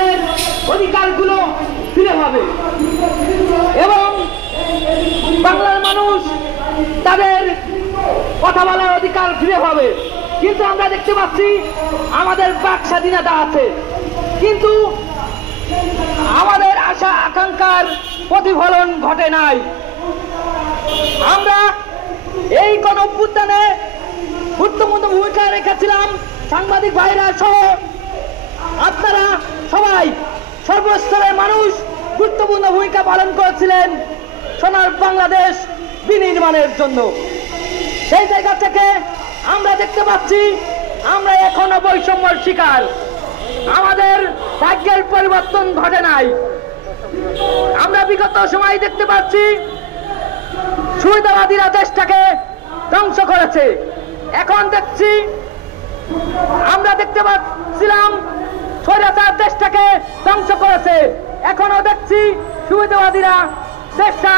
আমাদের অধিকারগুলো ফিরে পাবে এবং বাংলার মানুষ তাদের কথা বলার অধিকার ফিরে পাবে। কিন্তু আমরা দেখতে পাচ্ছি আমাদের বাক স্বাধীনতা আছে, কিন্তু আমাদের আশা আকাঙ্ক্ষার প্রতিফলন ঘটে নাই। আমরা এই গণঅভ্যুত্থানে গুরুত্বপূর্ণ ভূমিকা রেখেছিলাম, সাংবাদিক ভাইরা সহ আপনারা সবাই সর্বস্তরের মানুষ গুরুত্বপূর্ণ ভূমিকা পালন করেছিলেন সোনার বাংলাদেশ বিনির্মাণের জন্য। সেই জায়গা থেকে আমরা দেখতে পাচ্ছি আমরা এখনো বৈষম্যের শিকার, আমাদের ভাগ্যের পরিবর্তন ঘটে নাই। আমরা বিগত সময় দেখতে পাচ্ছি সুবিধাবাদীরা দেশটাকে ধ্বংস করেছে, এখন দেখছি আমরা দেখতে পাচ্ছিলাম স্বৈরাচার দেশটাকে ধ্বংস করেছে, এখনো দেখছি সুবিধাবাদীরা দেশটা